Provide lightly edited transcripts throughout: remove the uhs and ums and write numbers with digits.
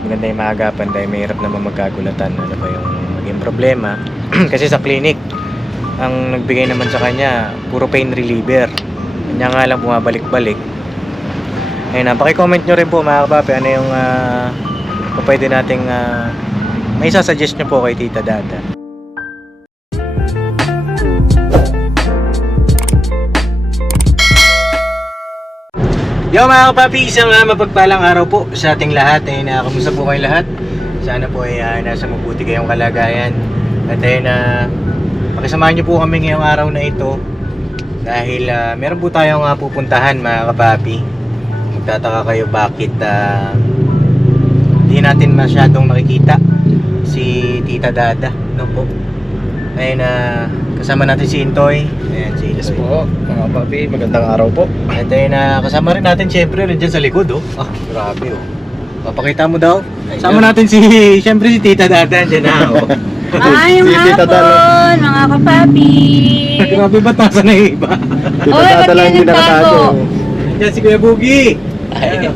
maganda yung maagapan dahil mahirap naman magkagulatan ano ba yung naging problema. Kasi sa clinic ang nagbigay naman sa kanya puro pain reliever, kanya nga lang bumabalik-balik. Ayun, paki-comment nyo rin po mga kapapi ano yung kung pwede nating may sasuggest nyo po kay Tita Dada. Yo mga kapapi, isang mapagpalang araw po sa ating lahat. Ayun, kamusta po kayo lahat? Sana po ay nasa mabuti kayong kalagayan. At ayun, pakisamahan nyo po kami ngayong araw na ito dahil meron po tayong pupuntahan mga kapapi. Magtataka kayo bakit hindi natin masyadong nakikita si Tita Dada, no po? Ayun, kasama natin si Intoy. Ayan, si Intoy. Yes po, mga papi, magandang araw po. At ayun, kasama rin natin syempre nandiyan sa likod, oh. Ah, grabe, oh. Papakita mo daw. Sama natin syempre si Tita Dada, dyan na, oh. Ayong Si Tita hapon, mga kapapi. Grabe ba tasa na yung iba? Tita Oy, Dada ba't lang yan hindi nakatago. nagtago? Nandiyan si Kuya Bugi. Ayan,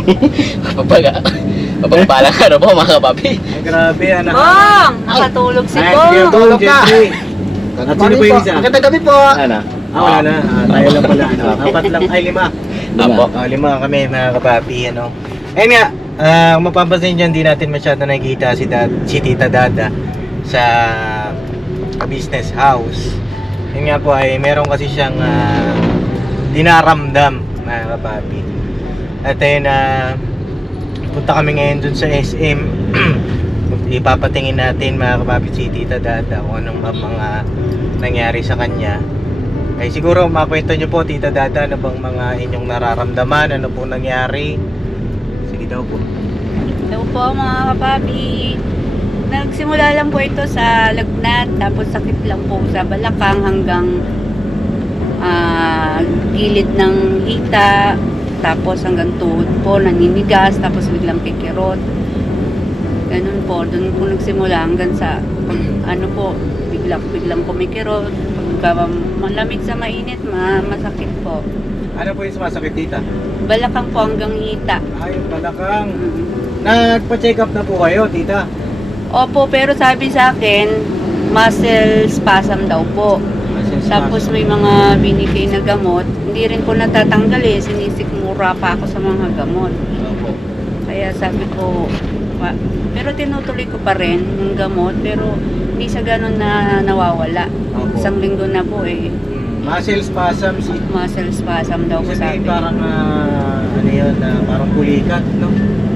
Mapagpalang ano po mga kapapi. oh. Grabe, anak. Bong! Nakatulog si Ay, Bong. Kuya Bong, Tulog na. syempre. At sino pa yung isa? Magandang gabi po. Ano? Wala na. Tayo lang pala. Ano? Apat lang. Ay, lima. Apo. Lima kami mga kapapi. Ano? Ayun nga, kung mapapansin dyan, di natin masyado nakikita si Tita Dada sa business house. Yun nga po ay meron kasi siyang dinaramdam mga kapapi. At ayun, punta kami ngayon dun sa SM. Ipapatingin natin mga kapapi si Tita Dada kung anong mga nangyari sa kanya. Ay siguro makwento nyo po Tita Dada ano bang mga inyong nararamdaman, ano po nangyari. Sige daw po. Hello po mga kapapi. Nagsimula lang po ito sa lagnat, tapos sakit lang po sa balakang hanggang gilid ng hita, tapos hanggang tuhod po, naninigas, tapos biglang kikirot. Ganun po, doon po nagsimula hanggang sa ano po, biglang kumikirot. Pagka malamig sa mainit, masakit po. Ano po yung sumasakit Tita? Balakang po hanggang hita. Ay, balakang. Nagpa-check up na po kayo Tita? Opo, pero sabi sa akin, muscle spasm daw po. Tapos may mga binigay na gamot, hindi rin po natatanggal eh, sinisikmura pa ako sa mga gamot. Opo. Kaya sabi ko, pero tinutuloy ko pa rin yung gamot, pero hindi sa ganun na nawawala. Opo. Isang linggo na po eh. Muscle spasm si Muscle spasm daw po sabi sabi. parang ano yun, parang pulikat, no?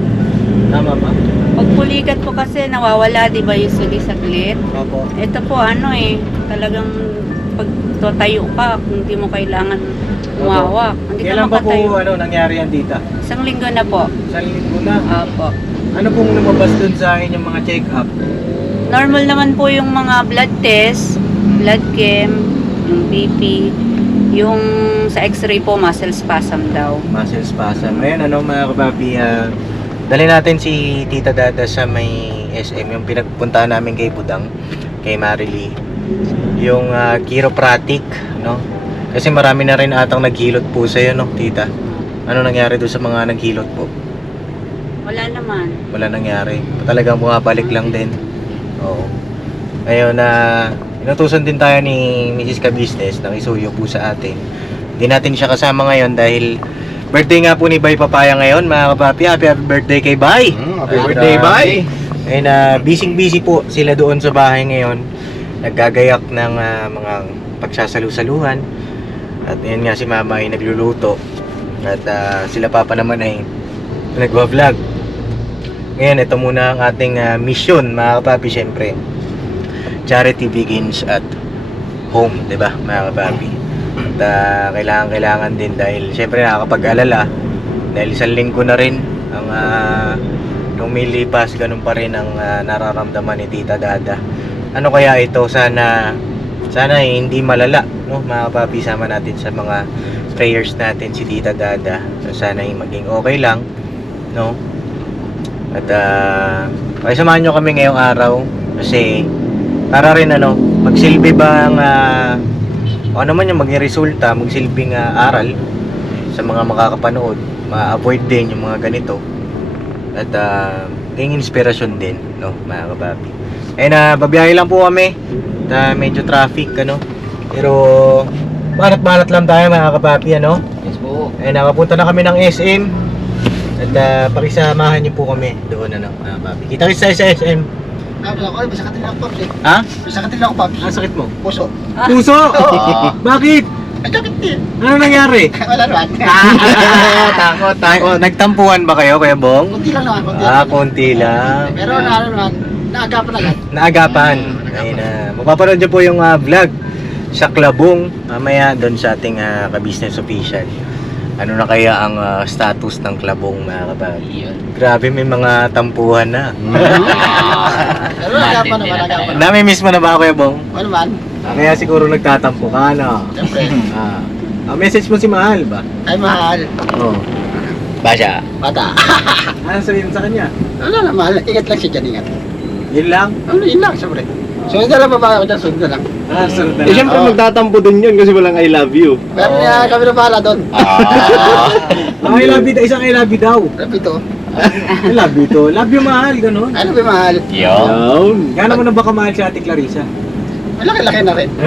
Tama ba? Pag pulikat po kasi nawawala, di ba usually saglit? Opo. Ito po ano eh, talagang pag tatayo ka, kung hindi mo kailangan umawak. Hindi ka Kailan pa po makatayo. nangyari yan Tita? Isang linggo na po. Sa linggo na. Opo. Ano pong lumabas dun sa akin yung mga check-up? Normal naman po yung mga blood test, blood chem, yung BP, yung sa x-ray po, muscle spasm daw. Muscle spasm. Ayan, ano mga kapapi, dali natin si Tita Dada sa may SM, yung pinagpuntahan namin kay Budang, kay Marilee. Yung chiropractic, no? Kasi marami na rin atang naghilot po sa'yo, no, Tita? Ano nangyari doon sa mga naghilot po? Wala naman. Wala nangyari. Talagang bumabalik lang din. Oo. Ayun inutusan din tayo ni Mrs. Ka-Business ng isuyo po sa atin. Hindi natin siya kasama ngayon dahil birthday nga po ni Bay Papaya ngayon mga kapapi. Happy birthday kay Bay! Happy At, birthday, Bay! Ayun, busy po sila doon sa bahay ngayon. Naggagayak ng mga pagsasalu-saluhan. At yun nga si Mama ay nagluluto. At sila Papa naman ay nagwa-vlog. Ngayon, ito muna ang ating mission mga kapapi, syempre. Charity begins at home, 'di ba, mga kapapi? At kailangan din dahil syempre nakakapag-alala dahil isang linggo na rin ang lumilipas, ganun pa rin ang nararamdaman ni Tita Dada. Ano kaya ito? Sana hindi malala, no, mga kapapi. Sama natin sa mga prayers natin si Tita Dada. So, sana maging okay lang, no? At pakisamahan nyo kami ngayong araw kasi para rin magsilbi ba ang ano man yung maging resulta, magsilbing aral sa mga makakapanood, ma-avoid din yung mga ganito. At kayong inspirasyon din, no, mga kapapi. Ayun babiyahe lang po kami. At medyo traffic, ano. Pero banat-banat lang tayo, mga kapapi, ano. Yes po. Ayun, nakapunta na kami ng SM. At pakisamahan niyo po kami doon, ano, mga kapapi. Kita-kits tayo sa SM. Bisa katil ako, Paps. Ha? Bisa katil ako, Paps. Ang sakit mo? Puso. Puso! Oo. Bakit? Ay, sakit din. Ano nangyari? Wala naman. Takot. Nagtampuhan ba kayo, Kuya Bong? Kunti lang naman, kunti lang. Konti lang. Pero ano naman, naagapan agad. Naagapan. Ayun mapapanood niyo po yung vlog sa Klabong mamaya doon sa ating ka-business official. Ano na kaya ang status ng Klabong, mga kabady? Yun. Grabe, may mga tampuhan na. Pero naagapan naman, naagapan. Nami-miss mo na ba, Kuya Bong? Ano naman? Kaya siguro nagtatampo ka, no? Siyempre. Message mo si Mahal ba? Ay, mahal. Oo. Basya. Bata. Ano sabihin mo sa kanya? Ano na, mahal. Ingat lang siya dyan, ingat. Yun lang? Ano, yun lang, siyempre. Sunod na lang babae ko dyan, sunod na lang. Sunod na Eh, syempre Oo. magtatampo din yun kasi walang I love you. Pero kami na bahala doon. I love you, isang I love you daw. Ano ito? I love you to. Love you, Mahal, ganun. Ano ba mahal? Yo. Yun. Gano'n mo na ba kamahal si Ate Clarissa? Malaki-laki na rin.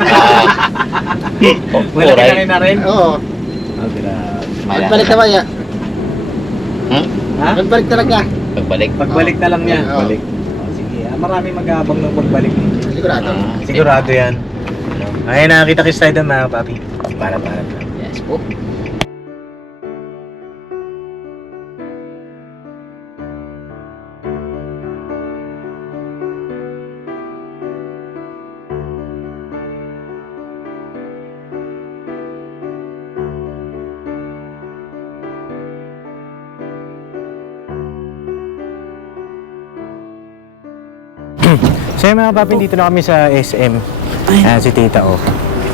Malaki na rin? Oo. Oh, grabe. Pagbalik naman niya. Hmm? Ha? Pagbalik talaga niya. Pagbalik. Pagbalik na lang niya. Oo. Balik. Sige, marami mag-aabang ng pagbalik. Sigurado. Sigurado yan. Ayun, nakakita-kits tayo doon, mga papi. Para. Yes po. So yun, mga papi, dito na kami sa SM. Ayan si Tita, oh.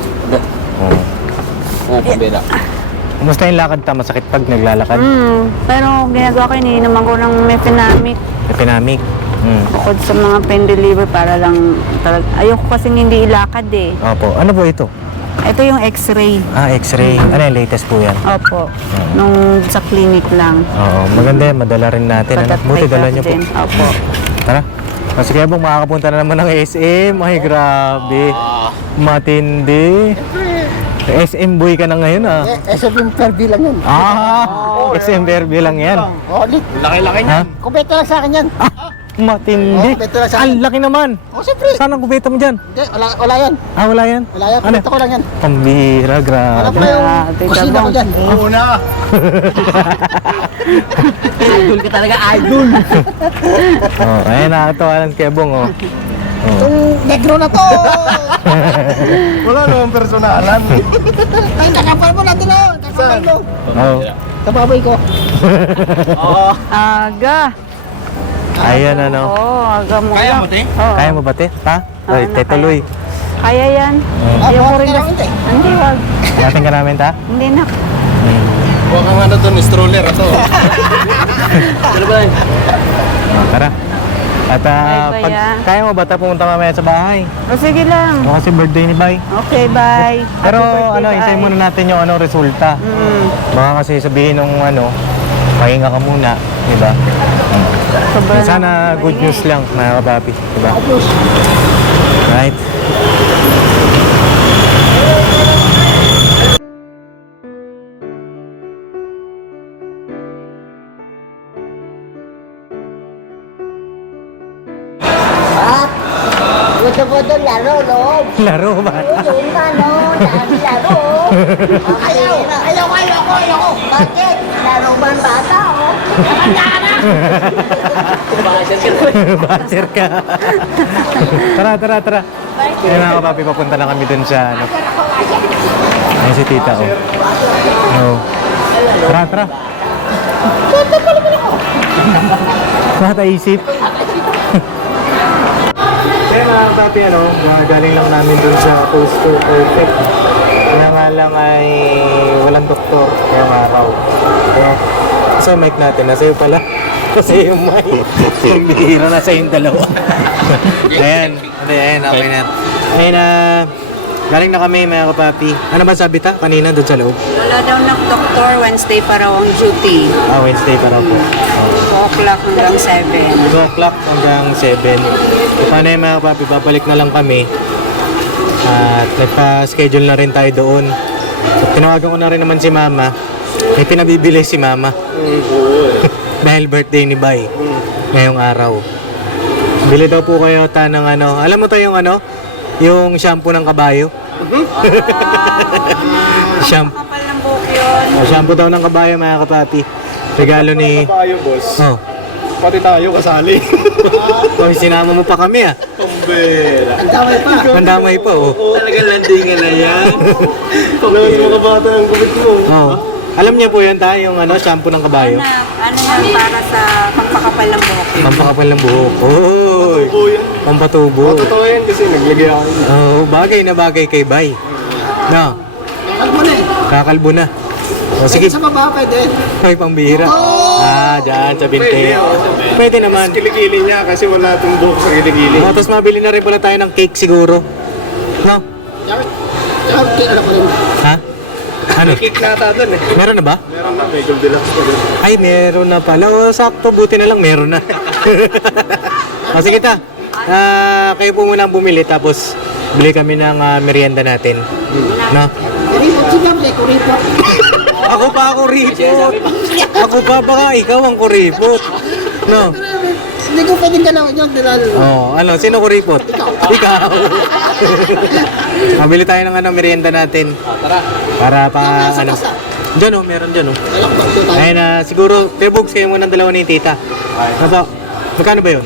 Oo, pambira. Kumusta yung lakad ta? Masakit pag naglalakad? Pero ginagawa ko, iniinom ko ng Mefenamic. Epinamic. Bukod sa mga pain reliever para lang ayoko kasi hindi ilakad eh. Opo. Ano po ito? Ito yung x-ray. X-ray. Ano yung latest po yan? Opo. Nung sa clinic lang. Oo, maganda yan. Madala rin natin. Ano? Buti dala niyo po. Opo. Tara. Kasi kaya bong makakapunta na naman ng SM. Ay, grabe. Matindi. SM boy ka na ngayon, ah. SM Fairview lang yan. SM Fairview lang yan. Oo, ulit. Laki-laki Ha? Kumpleto lang sa akin yan. Matindi. Oo, beto lang sa akin. Ang laki naman. Oo, siyempre. Saan ang kubeta mo dyan? Hindi, wala yan. Wala yan. Wala yan. Ano? Kumpleto ko lang yan. Pambira, Wala grabe. pa yung Grabe, kusina ko tabang. dyan. Oo na. Idol ka talaga, idol. Ayun, nakatawanan kay Bong, oh. Itong negro na to. Wala namang personalan. Ay, kakapal mo nandun o. Kakapal mo. Oh. Sa baboy ko. Aga. Ayan, ano. Oo, aga mo. Kaya mo, te? Oo. Kaya mo ba, te? Ha? Ay, na tetuloy. Kaya yan. Hindi ko rin hindi. Hindi, wag. Hanapin ka namin, ta? Hindi na. Huwag kang ano doon, stroller ito. Ano ba yun? Tara. At Bye, pag Baya. kaya mo ba, ta pumunta mamaya sa bahay? O sige lang. Kasi birthday ni Bay. Okay, bye. Pero Happy birthday, ano, Bay. hintayin muna natin yung resulta. Baka kasi sabihin nung pahinga ka muna, di ba? Sobrang Sana good news lang, mga kapapi, di ba? Right? Gusto-gusto laro, no? Laro ba? Yun ka, no? Dami laro. Ayaw. Bakit? Laro ba ang bata, oh? Bacher ka. Tara. Ayun, mga kapapi, papunta na kami dun sa ano. Ayun si tita, oh. Oh. Tara. Mataisip. Kaya mga kapapi, galing lang namin dun sa Poster Perfect. Kaya nga lang ay walang doktor ngayong araw. Kasi yung mic natin, nasa iyo pala. Kasi yung mic, bihira na sa yung dalawa. Ayan, okay na. Ayun, galing na kami mga kapapi. Ano ba sabi ta kanina doon sa loob? Wala daw ng doktor. Wednesday pa raw ang duty. Wednesday pa raw po. 2 o'clock o'clock hanggang 7. 2 o'clock hanggang 7. So, paano yung mga kapapi, babalik na lang kami. At nagpa-schedule na rin tayo doon. So, tinawagan ko na rin naman si Mama. May pinabibili si Mama. Dahil birthday ni Bay. Ngayong araw. Bili daw po kayo ng ano. Alam mo to yung ano? Yung shampoo ng kabayo. Shampoo. Kapal ng buhok yun. Shampoo daw ng kabayo mga kapapi. Regalo ni... Tayo, boss. Oh. Pati tayo kasali. Oh, sinama mo pa kami ah. Pambera. Ang damay pa. Pandamay pa oh. Talagang landingan na yan. Pagkakas mga bata ng gumit mo. Oh. Alam niya po yan tayo yung ano, shampoo ng kabayo. Ano yan para sa pagpakapal ng buhok. Pampakapal ng buhok. Oy. Tubo yan. Pampatubo. Totoo yan kasi naglagay ako. Oh, bagay na bagay kay Bay. No, Kalbo na eh. kakalbo na. O sige, Sa baba pwede. hoy pambihira. Dyan sa binte. Pwede, oh. Pwede naman. Kilikili niya kasi wala itong buhok sa kilikili. Oh, tapos mabili na rin pala tayo ng cake siguro. No? Tsaka alam ko rin. Ha? Ano? Cake nata doon eh. Meron na ba? Meron na, may Goldilocks pa doon. Ay, meron na pala. O, sakto. Buti na lang meron na. O, sige ta. Kayo po muna ang bumili tapos bili kami ng merienda natin. No? Kuripot si Gam, kuripot. Ako pa ako ripot. Ako pa baka ikaw ang kuripot. No? Hindi ko pwedeng galawin yung dilalo. Oh, ano? Sino kuripot? Ikaw. Mabili tayo ng ano, merienda natin. Tara. Para pa ano. Diyan oh, meron diyan oh. Walang bagyo tayo. Ayun na, siguro, Tebogs kayo muna ng dalawa ni Tita. Ano po? Magkano ba yun?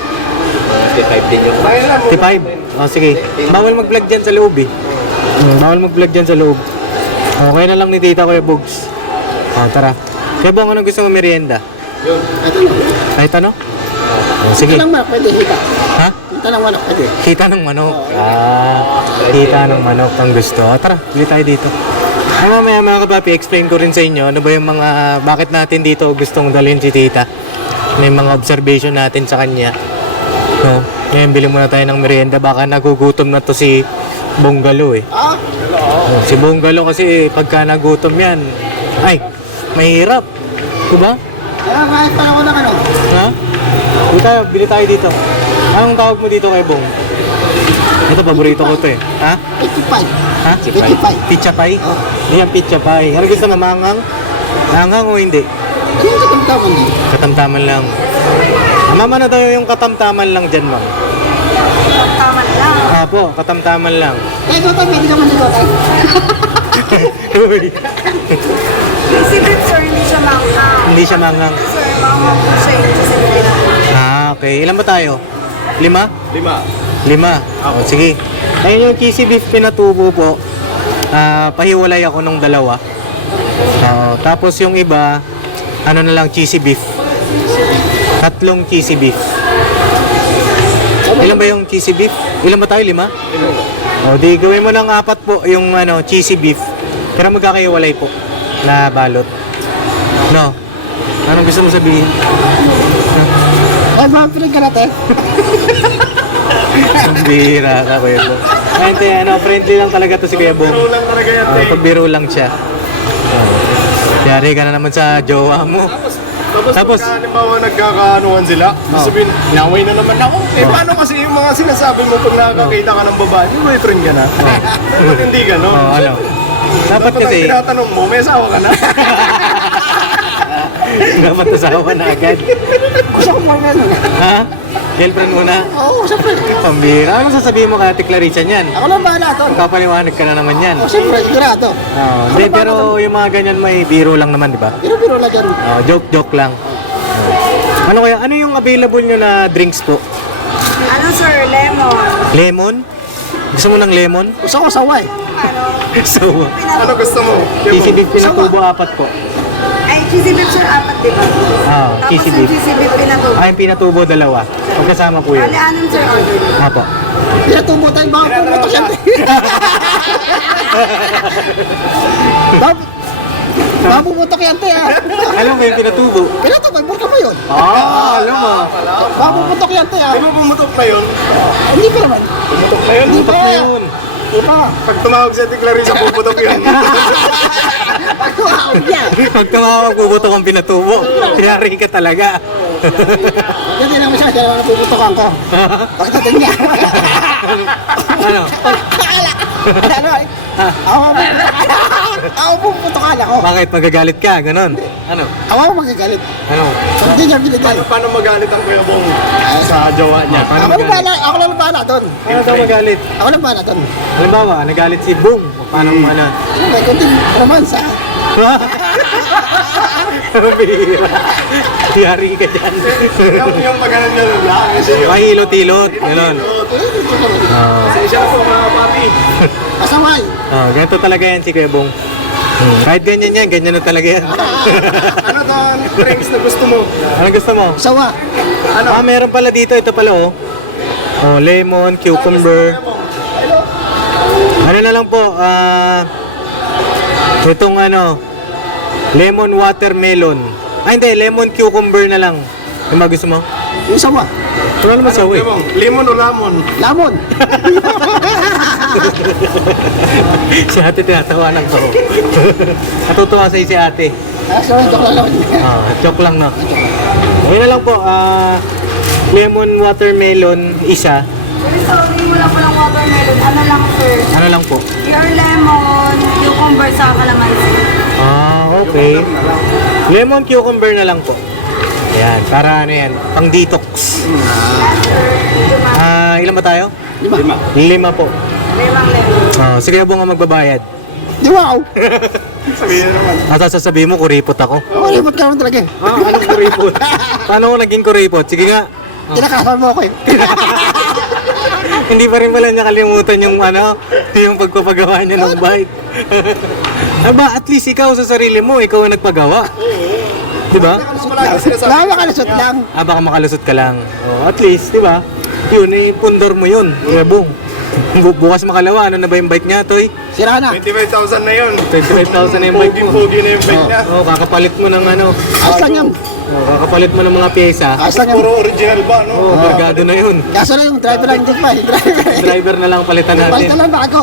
55 din yun. Bayan lang. 55? Oh, sige. Bawal mag-vlog dyan sa loob eh. Bawal mag-vlog dyan sa loob. Okay na lang ni Tita Kuya Bogs. Oh, tara. Kaya Bong, anong gusto mo merienda? Yun. Ito lang. Kahit ano? Oh, sige. Ito lang ba? Pwede hita. Ha? Ito lang wala. Pwede. Kita ng manok. Kita ng manok ang gusto. Tara, bili tayo dito. Ay, mamaya mga kapapi, explain ko rin sa inyo ano ba yung mga, bakit natin dito gustong dalhin si Tita. May mga observation natin sa kanya. No? Ngayon, bili muna tayo ng merienda. Baka nagugutom na to si Bonggalo eh. Ah? Oh, si Bonggalo kasi pagka nagutom yan, ay, mahirap. Diba? Kaya kahit pala ko ng ano. Ha? Bili tayo dito. Anong tawag mo dito kay Bong? Ito, paborito ko to eh. Ha? 85. Ha? 85. Pizza pie? Yan, pizza pie. Ano gusto mo, mangang? Mangang o hindi? Yung katamtaman din. Katamtaman lang. Mama na tayo yung katamtaman lang dyan, ma'am. Tama na lang. Apo, katamtaman lang. Eh, ito tayo. Pwede naman dito tayo. Uy, Si Bip, sir, hindi siya manghang. hindi siya mangang. Sir, manghang po siya yung cheesy bip. Okay. Ilan ba tayo? 5? 5. 5. O, sige. Ayun yung cheesy beef pinatubo po. Pahiwalay ako nung dalawa. Tapos yung iba, ano na lang, cheesy beef. 3 cheesy beef. Ilan ba yung cheesy beef? Ilan ba tayo? 5? O, di gawin mo ng 4 po yung ano, cheesy beef. Pero magkakahiwalay po na balot. No? Anong gusto mo sabihin? Eh, friend ka natin. Ang bihira ka, Kuya Bong. Hindi, ano, friendly lang talaga to si Kuya Bong. Biro lang talaga yan. Pagbiro lang siya. Yari ka na naman sa jowa mo. Tapos pagka halimbawa nagkakaanuhan sila, sabihin, naway na naman ako. Eh paano kasi yung mga sinasabi mo pag nakakakita ka ng babae, may boyfriend ka na? Dapat hindi ka, no? Ano? Dapat ang kasi, tinatanong mo, may asawa ka na? dapat asawa na agad. Gusto ko mo yan. Ha? Girlfriend mo na? Oo, siyempre. Pambira. Anong sasabihin mo kay Ate Clarissa niyan? Ako lang bahala to. Kapaliwanag ka na naman yan. Oo, siyempre. Sigurado. Hindi, pero yung mga ganyan may biro lang naman, di ba? Biro-biro lang yan. Joke lang. Ano kaya? Ano yung available nyo na drinks po? Ano, sir? Lemon. Lemon? Gusto mo ng lemon? Gusto ko sawa eh. So, Ano gusto mo? cheesy beef pinatubo 4 po. Ay, cheesy bip, sir, 4, di ba? Tapos Cheesy yung beef. cheesy bip pinatubo. Ay, pinatubo 2. Pagkasama po yun. Bali, anong sir order niyo? Apo. Pinatubo tayo. Baka pumunta siya. Baka pumunta kay ante ah. Alam mo yung pinatubo? Pinatubo, burka mo yun. Alam mo. Baka pumunta kay ante ah. Di ba pumutok na yun? Hindi pa naman. Pumutok na yun? Hindi Putok pa. na yun. Iba. Pag tumawag si Ate Clarissa, puputok yun. Ako, yan. Pag tumawag, bubutok ang pinatubo. Yari ka talaga. Yan din naman siya, dalawa na puputokan ko. Pagdating niya. Ano? Ano ay? Ako puputokan ako. Bakit magagalit ka? Ganon. Ano? Ako magagalit. Ano? Hindi niya binagalit. Paano magalit ang Kuya Bong sa jowa niya? Paano Ako lang magalit? bala, ako lang bala doon. Paano daw magalit? Ako lang bala doon. Halimbawa, nagalit si Boom. O paano ano? May kunting romansa. Bihira. Yari ka dyan. Yung maganon-ganon lang. Kasi yung Mahilot-hilot. Ganon. siya po mga papi. Masamay. Ganito talaga yan si Kuya Bong. Kahit ganyan yan, ganyan na talaga yan. Ano to ang drinks na gusto mo? Ano gusto mo? Sawa. Meron pala dito. Ito pala oh. Oh, lemon, cucumber. Ano na lang po, itong ano, lemon watermelon. Hindi, lemon cucumber na lang. Yung mga gusto mo? Yung sawa. Wala naman sa Kuya Bong, lemon o lamon? Lamon. Si ate tinatawanan ko. Natutuwa sa'yo si ate. So, joke lang naman. Joke lang no. Ayun na lang po, lemon watermelon isa. Sorry, wala po ng watermelon. Ano lang, sir? Ano lang po? Pure lemon, cucumber sa calamansi. Okay. Lemon cucumber na lang po. Ayan, para ano yan, pang detox. Ilan ba tayo? 5 po. Lemang lemon. Sige po nga magbabayad. Di wow. Sabihin naman. Sasabihin mo, kuripot ako. Malipot ka naman talaga. Anong kuripot? Paano ako naging kuripot? Sige nga. Kinakasal mo ako eh. Hindi pa rin pala niya kalimutan yung ano, yung pagpapagawa niya ng bike. Aba, at least ikaw sa sarili mo, ikaw ang nagpagawa. Diba? Palagi sinasabi. Nakakalusot lang. Baka makalusot ka lang. At least, diba? Yun, pundor mo yun. Kuya Bong. Bukas makalawa, ano na ba yung bike niya, Toy? Sira na. 25,000 na yun. 25,000 na yung bike mo. Pogi na yung bike niya. Kakapalit mo ng ano. Ayos lang yan. Kakapalit mo ng mga pyesa. Ayos lang yan. Puro original ba, no? Bargado na yun. Kaso lang yung driver lang hindi pa. Yung driver. Driver na lang palitan Basta natin. lang bago.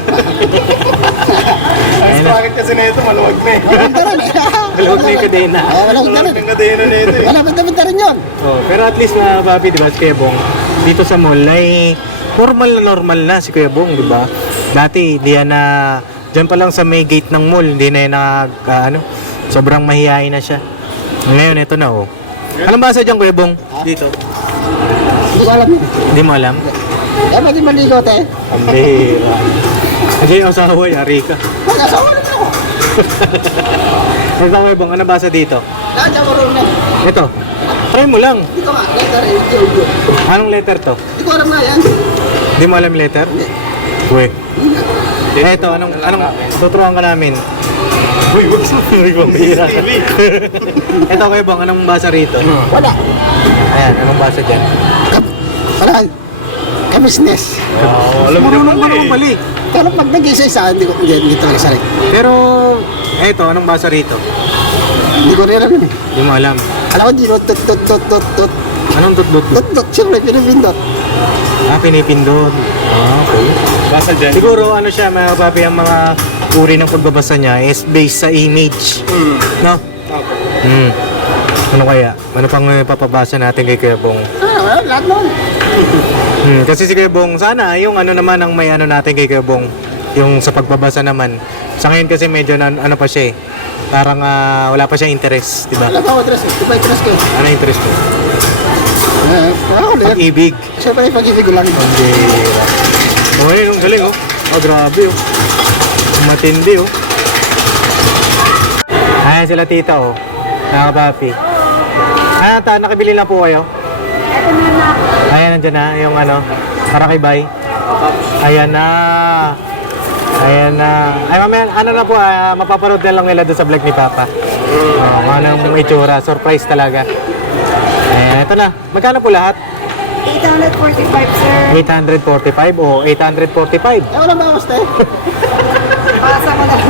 Ang sprocket kasi na ito, maluwag na eh. Walang daran eh. Maluwag na yung kadena. Walang daran. Ang kadena na ito eh. Wala basta rin yun. Pero at least mga papi, di ba, si Kuya Bong, dito sa mall ay normal na si Kuya Bong, di ba? Dati, di yan na, dyan pa lang sa may gate ng mall, hindi na yan sobrang mahihain na siya. Ngayon, ito na oh. Alam ba sa dyan, Kuya Bong? Dito. Hindi ko alam yun. Hindi mo alam? Dapat di maligot eh. Ang bihira. Kasi yung asawa, yari ka. Mag-asawa naman ako. Ito, Kuya Bong, ano ba sa dito? Lahat niya marunong na. Ito. Try mo lang. Hindi ko nga. Letter eh. Anong letter to? Hindi ko alam nga yan. Hindi mo alam yung letter? Uy. Eto, anong tuturuan ka namin? Uy, bihira ka. Eto, Kuya Bong, anong basa rito? Wala. Ayan, anong basa dyan? Wala. Ka-business. Alam mo Marunong naman ka naman eh. pali. Pero pag nag-isa-isa, hindi talaga sarili. Pero, eto, anong basa rito? Hindi ko rin alam yun. Hindi mo alam. Alam ko, dino, tut. Anong dot-dot-dot? Tut. Siyempre, pinipindot. Pinipindot. Okay. Basa dyan. Siguro, ano siya, mga papi, ang mga uri ng pagbabasa niya is based sa image. No? Ano kaya? Ano pang papabasa natin kay Kuya Bong? Wala, lahat nun. Kasi si Kuya Bong, sana yung ano naman ang may ano natin kay Kuya Bong, yung sa pagbabasa naman. Sa ngayon kasi medyo ano pa siya eh. Parang wala pa siya interest, di ba? Wala pa ako address eh. Di ba address ko eh? Ano yung interest mo? Ako ulit. Pag-ibig. Siyempre, pag-ibig ko lang. Hindi. Oh, ayun, ang galing oh. Oh, grabe oh. Matindi oh. Ayan sila tita oh. Nakapapi. Ayan, nakabili na po kayo? Ayan, nandyan na yung ano, parakibay. Ayan na. Ayan na. Ay, mamaya, ano na po, mapapanood na lang nila doon sa vlog ni Papa. Anong itsura, surprise talaga. Ayan, ito na. Magkano po lahat? 845, sir. 845 o 845? Wala ba ako stay? Pasa ko na.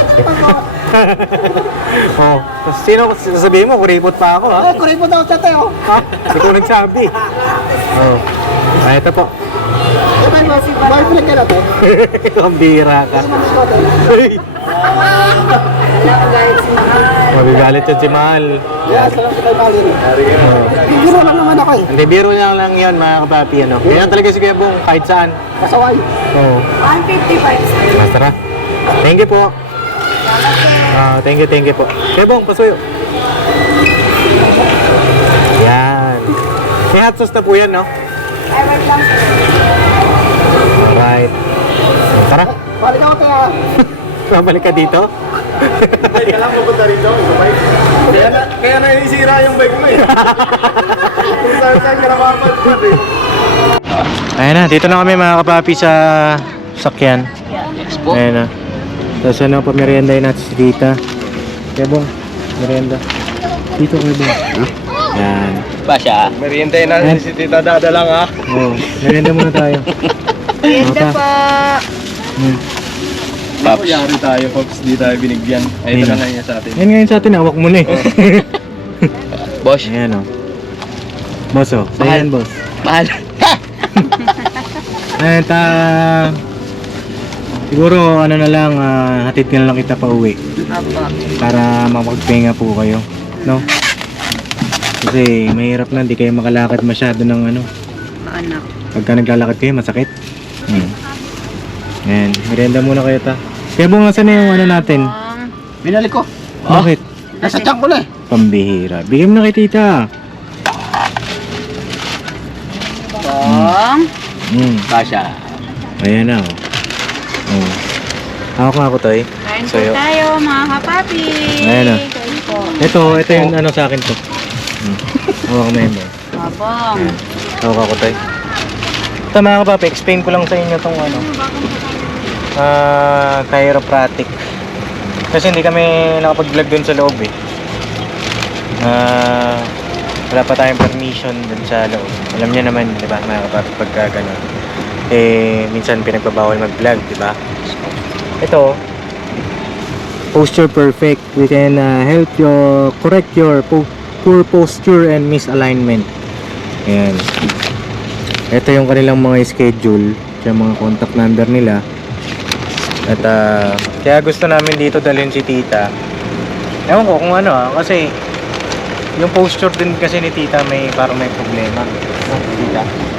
Oh, sino sasabihin mo, kuripot pa ako ha? Kurin mo daw sa tayo. Ikaw nagsabi. Oh. Ito po. Boyfriend ka na to? Pambira ka. Wala ko galit si Mahal. Mabigalit yan si Mahal. Yeah, salamat sa kay Mali. Biro lang naman ako eh. Hindi, biro lang yan mga kapapi, ano. Kaya talaga si Kuya Bong, kahit saan. Kasaway. Oo. 155. Ah, tara. Thank you po. Thank you po. Kuya Bong, pasuyo. Yan. May hot sauce na po yan, no? Alright. Tara. Balik ako kaya. Babalik ka dito? Ay, ka lang pupunta rito. Kaya naisira yung bike mo eh. Kung saan ka napapadpad eh. Ayan na, dito na kami mga kapapi sa sakyan. Yes po. Ayan na. Tapos ano, pameriendahin natin si tita. Kuya Bong, merienda. Dito Kuya Bong. Yan. Ba siya? Meriendahin natin si Tita Dada lang ha. Oo, merienda muna tayo. Ganda Okay. po. Paps. Yari tayo, Pops. Di tayo binigyan. Ay, ito Ayun. na nga sa atin. Yan ngayon sa atin, hawak mo na eh. Boss. Ayan o. Boss o, sa'yo Mahal. yan boss. Mahal. At siguro ano na lang, hatid ka na lang kita pa uwi. Opo. Para makapagpahinga po kayo. No? Kasi mahirap na, hindi kayo makalakad masyado ng ano. Anak. Pagka naglalakad kayo, masakit. Ayan, merienda muna kayo ta. Kaya bungasan na yung ano natin. Binalik ko. Bakit? Nasa tiyan ko na eh. Pambihira. Bigyan mo na kay tita. Bong. Ba siya? Ayan na oh. Oh. Hawak nga ako to eh. Kain po Sa'yo. tayo mga kapapi. Ayan na. Kain po. Ito yung ano sa akin to. Hawak mo yun eh. Bong. Hawak ako to eh. Ito mga kapapi, explain ko lang sa inyo tong ano. Chiropractic. Kasi hindi kami nakapag-vlog dun sa loob eh. Wala pa tayong permission dun sa loob. Alam niyo naman, di ba, mga kapatid, pagka ganun. Eh, minsan pinagbabawal mag-vlog, di ba? Ito, posture perfect. We can help you correct your poor posture and misalignment. Ayan. Ito yung kanilang mga schedule, yung mga contact number nila. At kaya gusto namin dito dalhin si tita. Ewan ko kung ano kasi yung posture din kasi ni tita parang may problema. No, tita.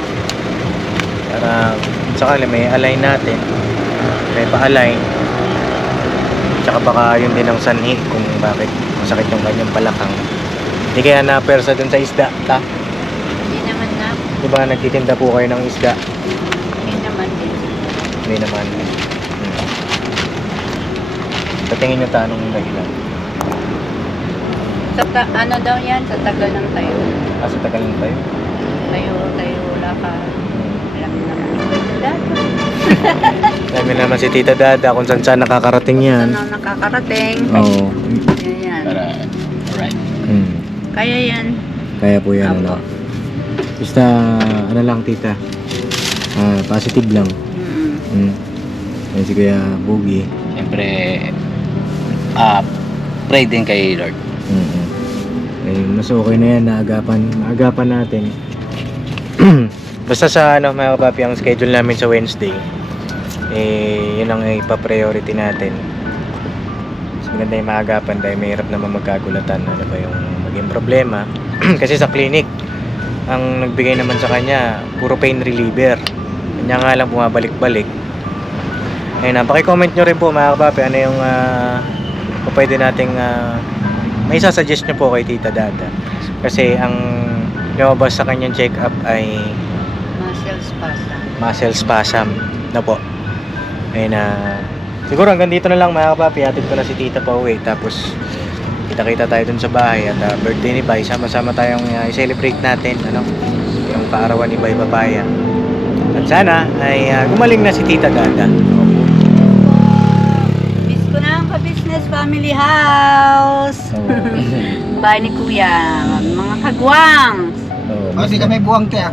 Para saka may align natin. May pa-align. Tsaka baka yun din ang sanhi kung bakit masakit yung kanyang balakang. Hindi kaya na-persa dun sa isda, ta? Hindi naman na. Diba nagtitinda po kayo ng isda? Hindi naman din. Hindi naman. Patingin nyo ta anong dahilan. Ano daw yan? Sa tagal ng tayo. Sa tagal lang tayo. Tayo, wala ka. Alam mo naman. Dati. Dami naman si Tita Dada kung saan nakakarating yan. Ano nakakarating. Oo. Yan. Para, alright. Kaya yan. Kaya po yan, ano. Basta, ano lang, Tita. Positive lang. Yan si Kuya Boogie. Siyempre, pray din kay Lord. Eh, mas okay na yan, naagapan natin. Basta sa ano, mga kapapi, ang schedule namin sa Wednesday, eh, yun ang ipa-priority natin. Mas maganda yung maagapan dahil mahirap naman magkagulatan. Ano ba yung maging problema? Kasi sa clinic, ang nagbigay naman sa kanya, puro pain reliever. Kanya nga lang bumabalik-balik. Ayun na, paki-comment nyo rin po mga kapapi, ano yung pwede nating may sasuggest nyo po kay Tita Dada. Kasi ang lumabas sa kanyang check-up ay Muscle spasm. muscle spasm na po. Ayun na, siguro hanggang dito na lang mga kapapi, hatid ko na si Tita pa uwi. Tapos kita-kita tayo dun sa bahay at birthday ni Bay, sama-sama tayong i-celebrate natin ano, yung paarawan ni Bay Papaya. At sana ay gumaling na si Tita Dada. Miss ko na ang ka-business family house. Bahay ni Kuya. Mga kagwang. Oh, di kami buwang kaya.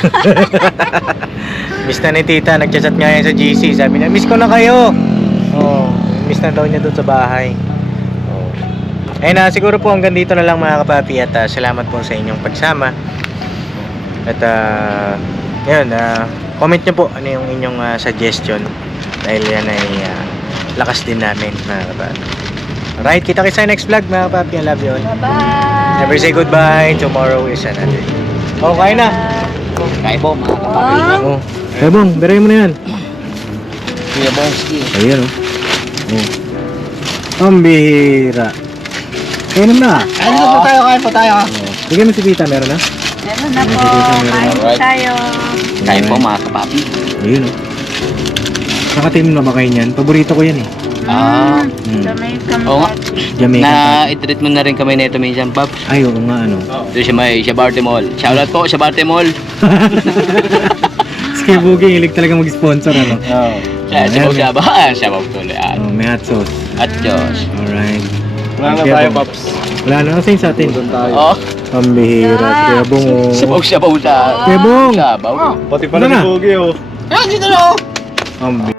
Miss na ni Tita, nagchat nga yan sa GC. Sabi niya, miss ko na kayo. Oh, miss na daw niya doon sa bahay. Oh. Ayun na, siguro po hanggang dito na lang mga kapapi at salamat po sa inyong pagsama. At yun, comment nyo po ano yung inyong suggestion. Dahil yan ay lakas din namin mga kapapi. Alright, kita-kits sa next vlog mga kapapi. I love you all. Bye-bye! Never say goodbye. Tomorrow is another day. Oh, kain na. Kaya po, mga kapatid. Oh. Kaya bong, beray mo na yan. Kuya Bongski. Ayan oh. Oh. Ang bihira. Kainom na. Kain po tayo. Bigyan mo si Tita, meron na? Meron na po. Kain po Alright. tayo. Kaya po, mga kapatid. Ayun oh. Nakatim na ba kayo niyan? Paborito ko yan eh. Ah. Kamay Oo nga. Jamaican Na i-treat mo na rin kami nito minsan, Paps. Ay, oo nga ano. Doon siya may Shabarte Mall. Shoutout po, Shabarte Mall. Sky Boogie, hilig talaga mag-sponsor ano. Sabaw Shaba. Sabaw tuloy. Oh, may hot sauce. At Diyos. Alright. Wala na Kaya tayo, bong. Paps. Wala na. Sa'yo sa atin. Oh, Ang bihira. Kaya bong oh. sabaw sa. Kaya bong. Sabaw. Pati pala Ano na? si Pogi, oh. Ah, dito na oh. Ang